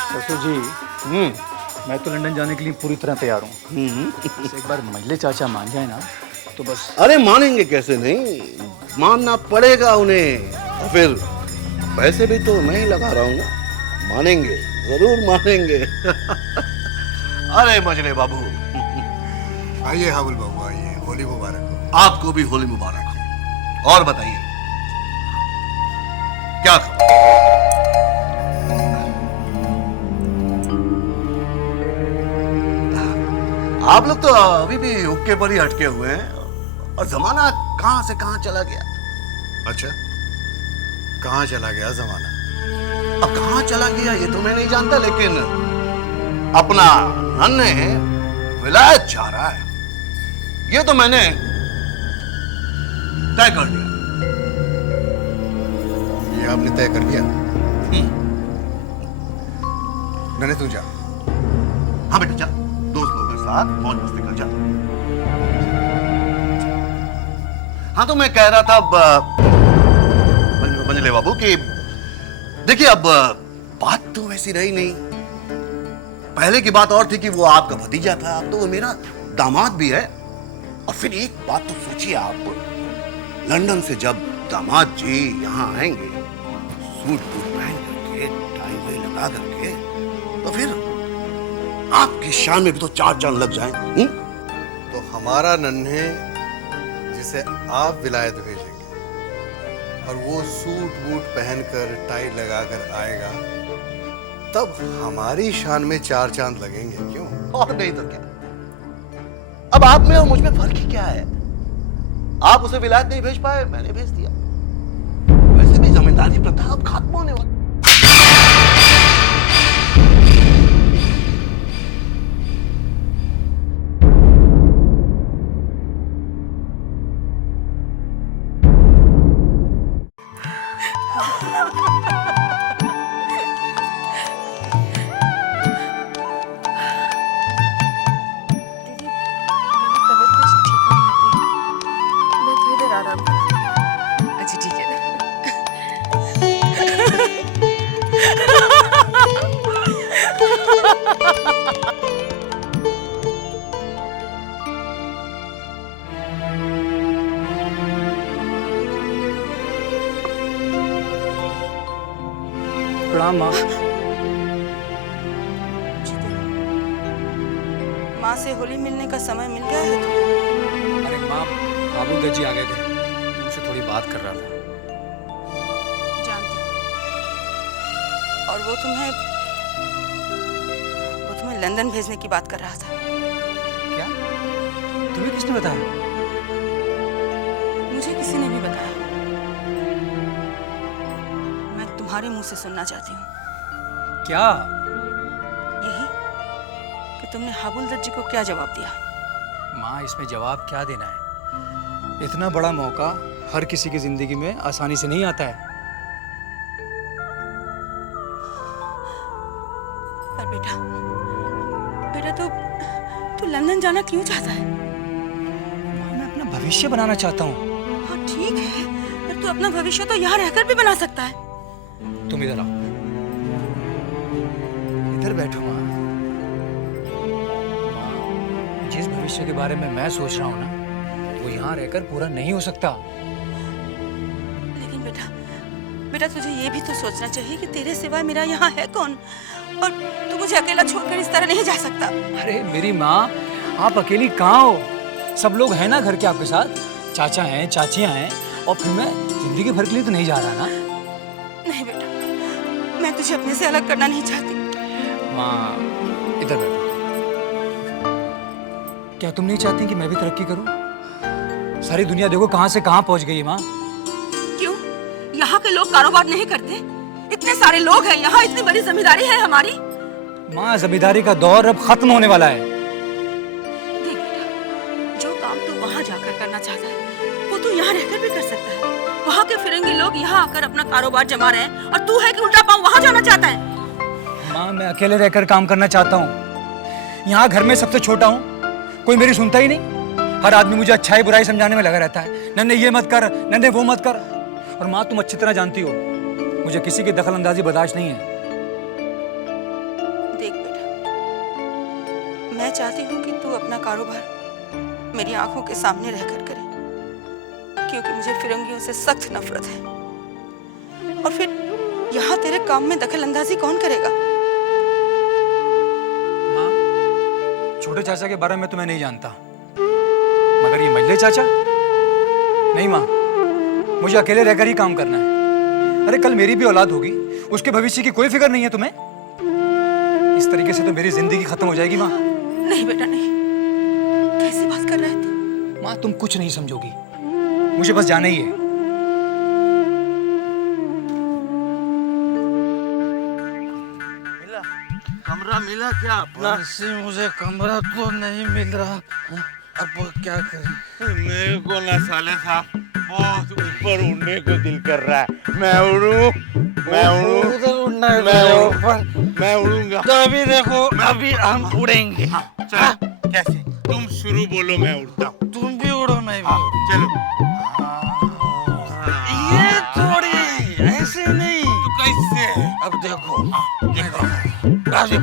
ससुर जी, मैं तो लंदन जाने के लिए पूरी तरह तैयार हूँ। बस एक बार मंझले चाचा मान जाए ना तो बस। अरे मानेंगे कैसे नहीं, मानना पड़ेगा उन्हें। और फिर पैसे भी तो मैं ही लगा रहा हूँ ना, मानेंगे, जरूर मानेंगे। अरे मजले बाबू, आइए हाबुल बाबू, आइए, होली मुबारक हो। आपको भी होली मुबारक हो। और बताइए क्या खबर? आप लोग तो अभी भी हुक्के पर ही अटके हुए हैं, और जमाना कहां से कहां चला गया। अच्छा, कहाँ चला गया जमाना? अब कहां चला गया ये तो मैं नहीं जानता, लेकिन अपना नन्हे विलायत जा रहा है, ये तो मैंने तय कर लिया। ये आपने तय कर लिया? नन्हे तू जा। हाँ बेटा चल, दोस्त लोगों के साथ मौज मस्ती कर जा। हाँ तो मैं कह रहा था मंजले बाबू कि देखिए, अब बात तो वैसी रही नहीं। पहले की बात और थी कि वो आपका भतीजा था, अब तो वो मेरा दामाद भी है। और फिर एक बात तो सोचिए आप, लंदन से जब दामाद जी यहाँ आएंगे सूट बूट पहन करके, टाई वाई लगा करके, तो फिर आपकी शान में भी तो चार चांद लग जाए। तो हमारा नन्हे जिसे आप विलायत भेजेंगे और वो सूट बूट पहनकर टाई लगाकर आएगा, तब हमारी शान में चार चांद लगेंगे, क्यों? और नहीं तो क्या। अब आप में और मुझ में फर्क ही क्या है? आप उसे विलायत नहीं भेज पाए, मैंने भेज दिया। वैसे भी जमींदारी प्रथा अब खत्म होने वाली। अच्छा ठीक है। प्रणाम माँ। माँ से होली मिलने का समय मिल गया है तुम्हें? अरे माँ, बाबू दज्जी आ गए थे, उनसे थोड़ी बात कर रहा था। जानती हूँ। और वो तुम्हें लंदन भेजने की बात कर रहा था। क्या? तुम्हें किसने बताया? मुझे किसी ने भी बताया। मैं तुम्हारे मुंह से सुनना चाहती हूँ। क्या? यही कि तुमने हाबुल दज्जी को क्या जवाब दिया? माँ, इसमें जवाब क्या देना है? इतना बड़ा मौका हर किसी की जिंदगी में आसानी से नहीं आता है। पर बेटा तू लंदन जाना क्यों चाहता है? माँ, मैं अपना भविष्य बनाना चाहता हूँ। हाँ ठीक है, पर तू अपना भविष्य तो यहाँ रहकर भी बना सकता है। तुम इधर आओ, इधर बैठो माँ। माँ, जिस भविष्य के बारे में मैं सोच रहा हूँ ना, वो यहाँ रहकर पूरा नहीं हो सकता। लेकिन बेटा तुझे ये भी तो सोचना चाहिए कि तेरे सिवाय मेरा यहाँ है कौन, और तू मुझे अकेला छोड़कर इस तरह नहीं जा सकता। अरे मेरी माँ, आप अकेली कहाँ हो? सब लोग हैं ना घर के आपके साथ, चाचा हैं, चाचियाँ हैं, और फिर मैं जिंदगी भर के लिए तो नहीं जा रहा ना। नहीं बेटा, मैं तुझे अपने से अलग करना नहीं चाहती। माँ, इधर बैठो। क्या तुम नहीं चाहती कि मैं भी तरक्की करूं? सारी दुनिया देखो कहां से कहां पहुंच गई है माँ। क्यों? यहाँ के लोग कारोबार नहीं करते? इतने सारे लोग हैं यहाँ, इतनी बड़ी जमींदारी है हमारी। माँ, जमींदारी का दौर अब खत्म होने वाला है। देख बेटा, जो काम तू वहाँ जाकर करना चाहता है वो तू यहाँ रहकर भी कर सकता है। वहाँ के फिरंगी लोग यहाँ आकर अपना कारोबार जमा रहे हैं, और तू है कि उल्टा पाँव वहाँ जाना चाहता है। माँ, मैं अकेले रहकर काम करना चाहता हूँ। यहाँ घर में सबसे छोटा हूँ, कोई मेरी सुनता ही नहीं। हर आदमी मुझे अच्छाई बुराई समझाने में लगा रहता है। नन्हे ये मत कर, नन्हे वो मत कर। और माँ, तुम अच्छी तरह जानती हो मुझे किसी की दखल अंदाजी बर्दाश्त नहीं है। मैं चाहती हूँ कि तू अपना कारोबार मेरी आंखों के सामने रहकर करे, क्योंकि मुझे फिरंगियों से सख्त नफरत है। और फिर यहाँ तेरे काम में दखल अंदाजी कौन करेगा? माँ, छोटे चाचा के बारे में तो मैं नहीं जानता, मगर ये मजले चाचा, नहीं माँ, मुझे अकेले रहकर ही काम करना है। अरे कल मेरी भी औलाद होगी, उसके भविष्य की कोई फिक्र नहीं है तुम्हें? इस तरीके से तो मेरी जिंदगी खत्म हो जाएगी माँ। नहीं बेटा नहीं, कैसी बात कर रहा है तू? माँ तुम कुछ नहीं समझोगी, मुझे बस जाना ही है। मिला कमरा मिला क्या अपना? मुझे कमरा तो नहीं मिल रहा, अब क्या करें? मेरे को ना साले साहब बहुत ऊपर उड़ने को दिल कर रहा है। मैं उड़ूं, मैं उड़ूं, उधर उड़ना है, मैं तुझे उड़ूं, ऊपर। मैं उड़ूंगा। तो अभी देखो, अभी हम उड़ेंगे। चलो कैसे? तुम शुरू बोलो, मैं उड़ता हूँ। तुम भी उड़ो, मैं भी। चलो। ये थोड़ी ऐसे नहीं। तो कैसे? अब देखो, देखो बाजू,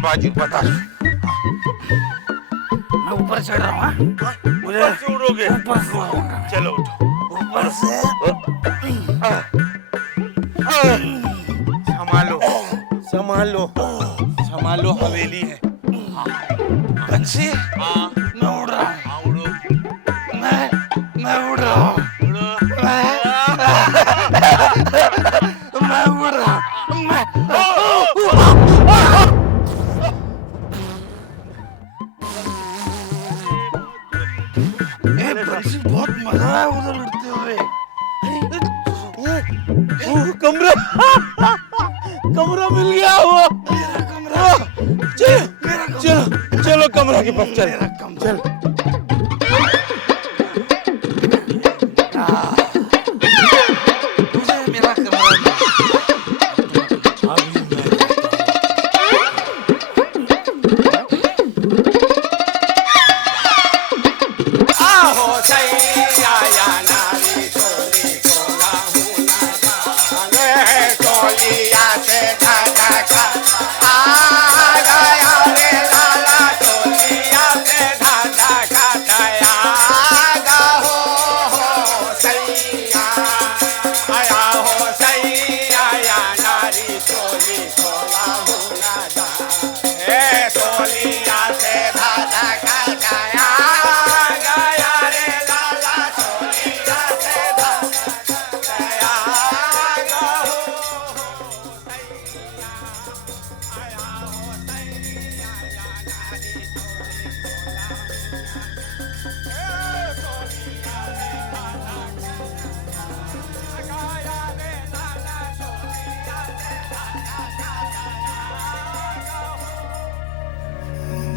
बाजू बता। मैं ऊपर चढ़ रहा हूँ। मुझे ऊपर से उड़ोगे? ऊपर से उड़ूंगा। चलो उठो। ऊपर से संभालो, संभालो, संभालो, हवेली है। बंसी, हाँ मैं उड़ रहा हूँ। हाँ उड़ो, मैं उड़ रहा हूँ। उड़ो। मैं उड़ रहा हूँ। मैं बंसी, बहुत मजा आया उधर उड़ते हुए। कमरा कमरा मिल गया वो। मेरा कमरा, चलो चलो चलो कमरा के पास चल। चल मुझे मेरा कमरा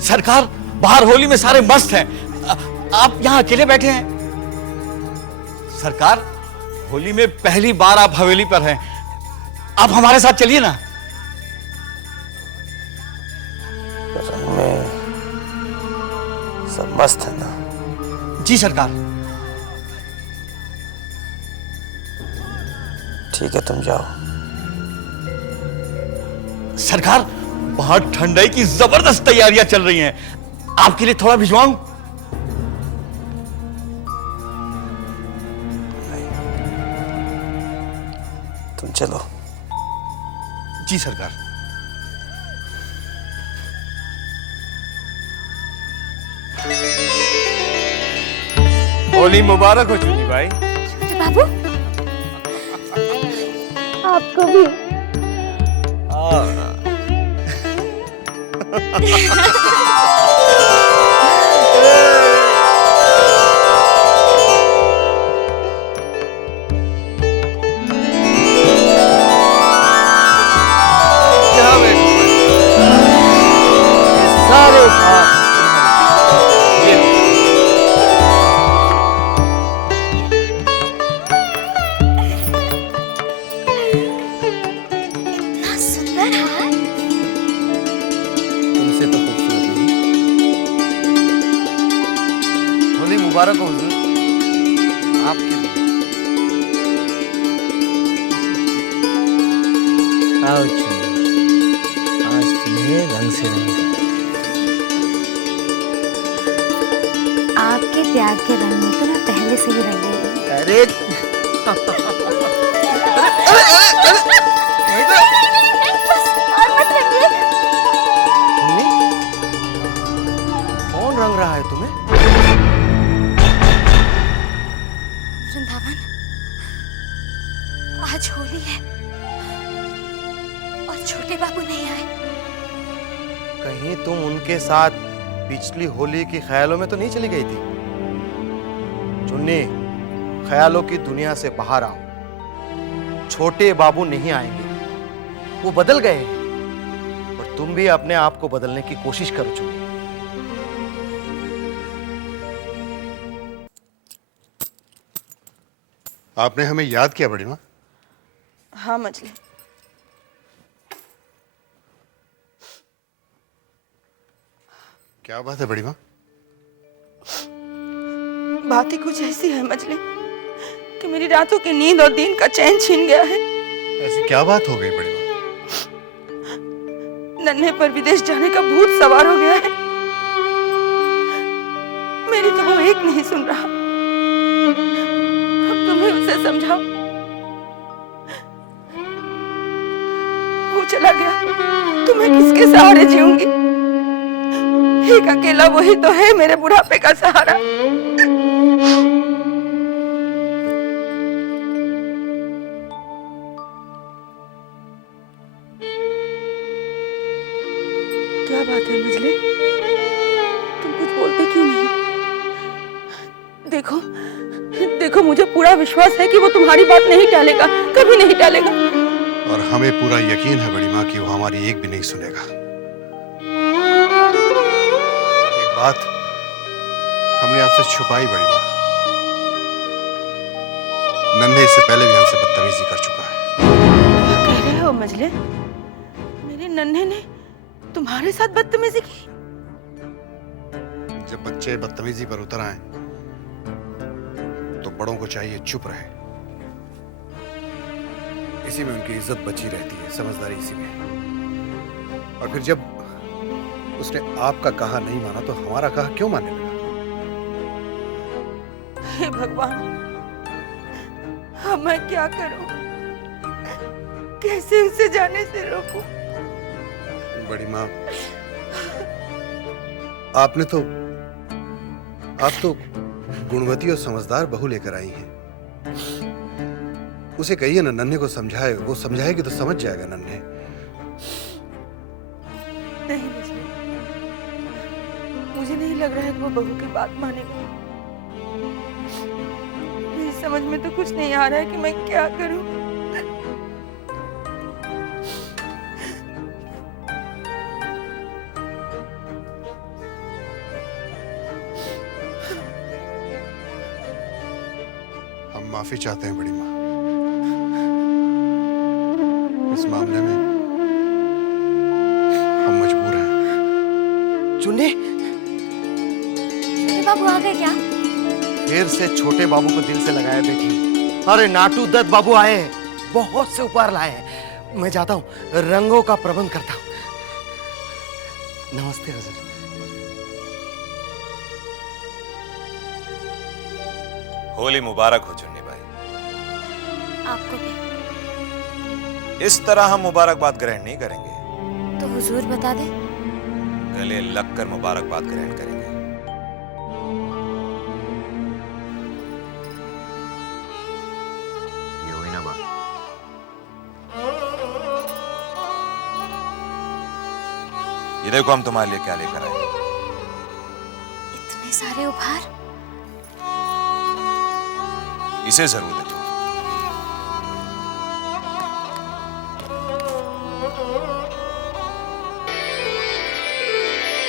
सरकार, बाहर होली में सारे मस्त हैं, आप यहाँ अकेले बैठे हैं। सरकार, होली में पहली बार आप हवेली पर हैं, आप हमारे साथ चलिए ना। रंग में सब मस्त है ना? जी सरकार। ठीक है, तुम जाओ। सरकार, बाहर ठंडाई की जबरदस्त तैयारियां चल रही हैं, आपके लिए थोड़ा भिजवाऊं? तुम चलो। जी सरकार। होली मुबारक हो चुनी भाई। छोटे बाबू, आपको भी। सारे उपहार ये लो। इतना सुंदर हार। तुमसे तो खूबसूरत नहीं। होली मुबारक हो हुजूर, आपके लिए। आओ चुनी, आज तुम्हें रंग से रंग प्यार के रंग में तो मैं पहले से ही रंगी हूँ। अरे और मत रंगिए। मुन्नी, कौन रंग रहा है तुम्हें? वृंदावन, आज होली है और छोटे बाबू नहीं आए। कहीं तुम उनके साथ पिछली होली की ख्यालों में तो नहीं चली गई थी? चुन्नी, ख्यालों की दुनिया से बाहर आओ। छोटे बाबू नहीं आएंगे, वो बदल गए हैं और तुम भी अपने आप को बदलने की कोशिश करो चुन्नी। आपने हमें याद किया बड़ी माँ? हाँ मछली, क्या बात है बड़ी माँ? बात ही कुछ ऐसी है मछली कि मेरी रातों की नींद और दिन का चैन छीन गया है। ऐसी क्या बात हो गई बड़ी माँ? नन्हे पर विदेश जाने का भूत सवार हो गया है। मेरी तो वो एक नहीं सुन रहा। अब तुम्हें उसे समझाओ। वो चला गया तो मैं किसके सहारे जीऊंगी? एक अकेला वही तो है मेरे बुढ़ापे का सहारा। क्या बात है मजले? तुम कुछ बोलते क्यों नहीं? देखो देखो, मुझे पूरा विश्वास है कि वो तुम्हारी बात नहीं टालेगा, कभी नहीं टालेगा। और हमें पूरा यकीन है बड़ी माँ कि वो हमारी एक भी नहीं सुनेगा। एक बात हमने आपसे छुपाई बड़ी माँ, नन्हे इससे पहले भी हमसे बदतमीजी कर चुका है। क्या कह रहे हो मजले? मेरे नन्हे ने तुम्हारे साथ बदतमीजी की? जब बच्चे बदतमीजी पर उतर आए तो बड़ों को चाहिए चुप रहे। इसी में उनकी इज्जत बची रहती है, समझदारी इसी में। और फिर जब उसने आपका कहा नहीं माना तो हमारा कहा क्यों मानने लगा? हे भगवान, अब मैं क्या करूं? कैसे उसे जाने से रोकूं? बड़ी माँ, आप तो गुणवती और समझदार बहू लेकर आई हैं। उसे कहिए ना नन्हे को समझाए, वो समझाएगी तो समझ जाएगा नन्हे। नहीं मजले, मुझे नहीं लग रहा है कि वो बहू की बात मानेगा। मेरी समझ में तो कुछ नहीं आ रहा है कि मैं क्या करूं। हम माफी चाहते हैं बड़ी माँ। इस मामले में हम मजबूर हैं। चुन्नी, छोटे बाबू आ गए क्या? फिर से छोटे बाबू को दिल से लगाया बेटी। अरे नाटू दत्त बाबू आए हैं, बहुत से उपहार लाए हैं। मैं जाता हूँ, रंगों का प्रबंध करता हूँ। नमस्ते हजूर। होली मुबारक हो चुन्नी भाई। आपको भी। इस तरह हम मुबारकबाद ग्रहण नहीं करेंगे, तो हुजूर बता दे। गले लगकर मुबारकबाद ग्रहण करेंगे। ये हुई ना बात। ये देखो हम तुम्हारे लिए क्या लेकर आए। इतने सारे उपहार। इसे जरूर देखो।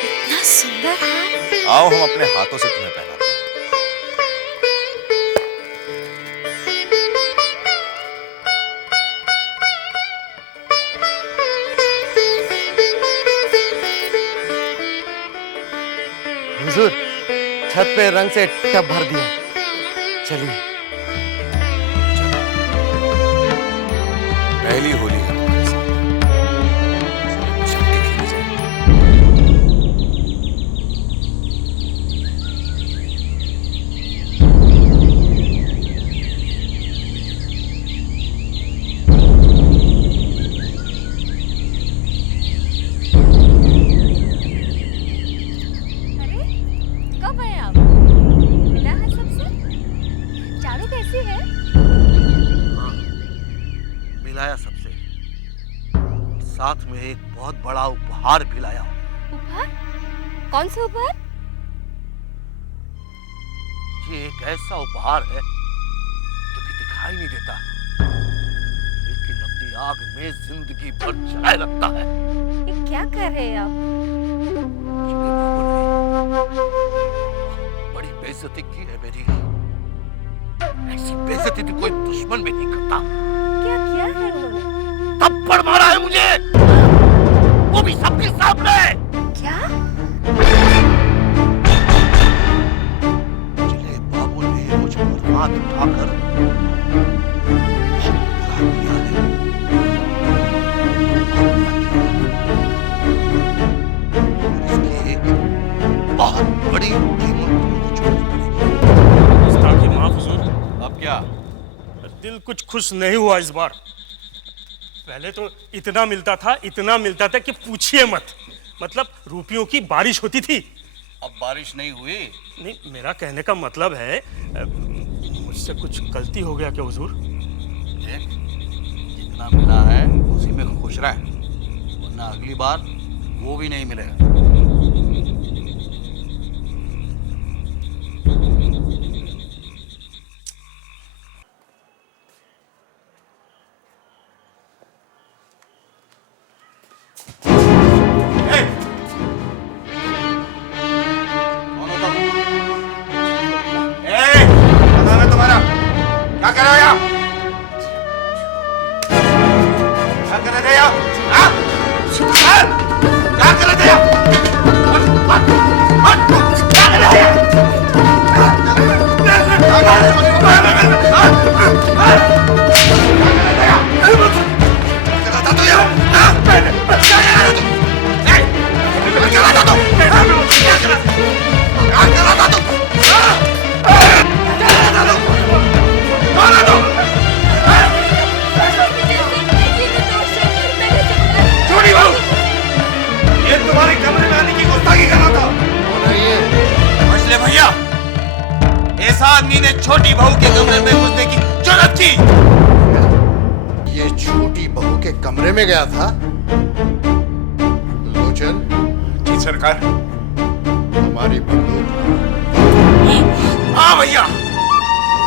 इतना सुंदर हार। आओ हम अपने हाथों से तुम्हें पहनाते हैं। हुजूर, छत पे रंग से टब भर दिया। चलिए। पहली होली है तुम्हारे साथ, जम के खेली जाए। साथ में एक बहुत बड़ा उपहार भी लाया हूं। उपहार? कौन सा उपहार? ये एक ऐसा उपहार है जो कि दिखाई नहीं देता, लेकिन अपनी आग में जिंदगी भर जलाए रखता है। ये क्या कर रहे हैं आप? ये बाबू ने बड़ी बेइज्जती की है मेरी। ऐसी बेइज्जती तो कोई दुश्मन भी नहीं करता। क्या किया है उन्होंने? थप्पड़ मारा है मुझे, वो भी सबके सामने। क्या? चले बाबू ने मुझ पर हाथ उठाकर बुला दिया है। इसकी एक बहुत बड़ी कीमत मुझे चुकानी पड़ेगी। गुस्ताखी माफ हुजूर, अब क्या? दिल कुछ खुश नहीं हुआ इस बार। पहले तो इतना मिलता था कि पूछिए मत। मतलब रुपयों की बारिश होती थी। अब बारिश नहीं हुई। नहीं, मेरा कहने का मतलब है मुझसे कुछ गलती हो गया क्या हुजूर? देख, जितना मिला है उसी में खुश रह, वरना अगली बार वो भी नहीं मिलेगा। क्या कर रहे हो यहाँ? क्या कर रहे थे यहाँ? हाँ? हाँ? क्या कर रहे थे यहाँ? क्या कर रहे थे यहाँ? ये तुम्हारे कमरे में आने की गुस्ताखी कर रहा था। मछली भैया, इस आदमी ने छोटी बहू के कमरे में घुसने की जुर्रत की। ये छोटी बहू के कमरे में गया था? लोचन, जी सरकार। हमारी बंदूक। हाँ भैया,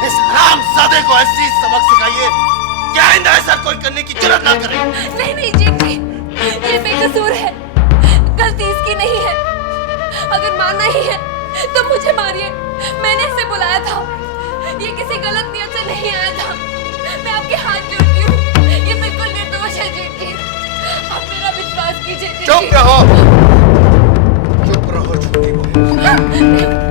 इस हरामजादे को ऐसी सबक सिखाइए कि आइंदा ऐसा कोई करने की जुर्रत ना करे। नहीं नहीं जेठ जी, ये बेकसूर है, गलती इसकी नहीं है। अगर मानना ही है तो मुझे मारिए, मैंने इसे बुलाया था। ये किसी गलत नियत से नहीं आया था। मैं आपके हाथ जोड़ती हूँ, ये बिल्कुल निर्दोष है जेठ जी। आप मेरा विश्वास कीजिए जेठ जी। चुप रहो छोटी बहू।